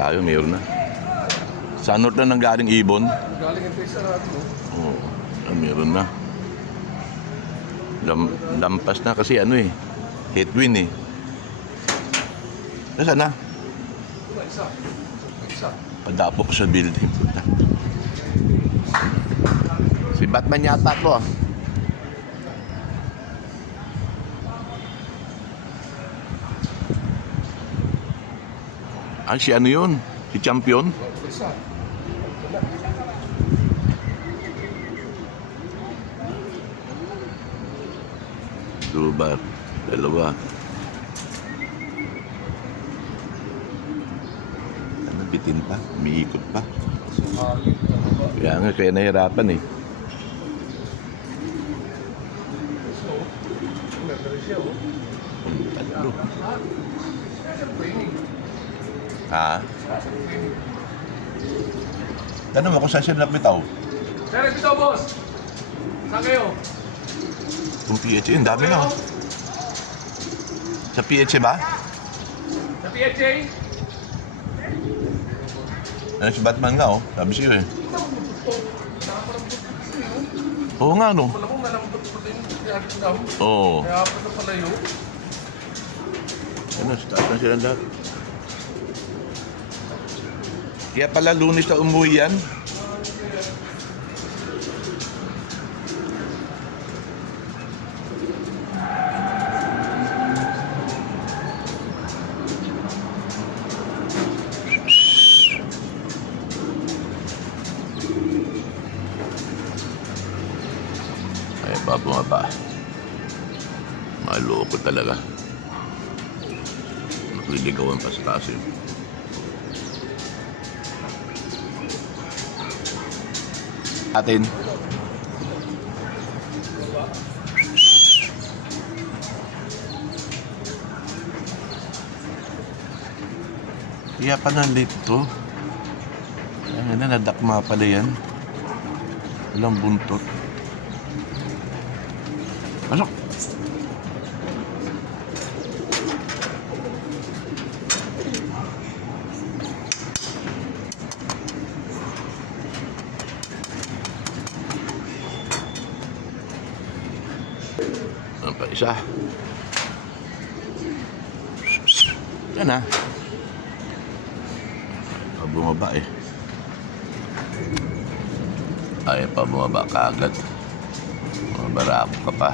tayo, mayroon na. Sa north na nanggaling ibon. Galing yung pesa natin, no? Oo, mayroon na. Lampas na kasi ano eh, headwind eh. Nasaan na? Isa. Isa. Padapo ko sa building. Si Batman yata to ah. Ay, si ano yun? Si Champion? Isa. Dubar. Dalawa. Ano, bitin pa? Umiikot pa? Sumali. Kaya nga, kaya nahirapan eh. So, nagdari siya, oh. Tatlo. Training. Ha? Training. Tanong mo kung saan siya napitaw? Sir, ito, boss. Saan kayo? Kung PHA, ang dami na. Oh. Sa PHA ba? Sa PHA? Ano si Batman nga oh, sabi siya eh. Oo nga no. Malamang nalambot pa din. Kaya dam. Oo. Kaya pa na palayo. Ano, start na sila lahat. Kaya pala Lunes na umuwi yan. Ay, bumaba. Maloko talaga. Nagliligawan pa sa taas yun. Atin. Kaya pa nandito. Ano na, nadakma pala yan. Walang buntot. Pasok! Ano pa isa? Yan na. Bumaba eh. Ay pa bumaba ka agad. Mga barako ka pa.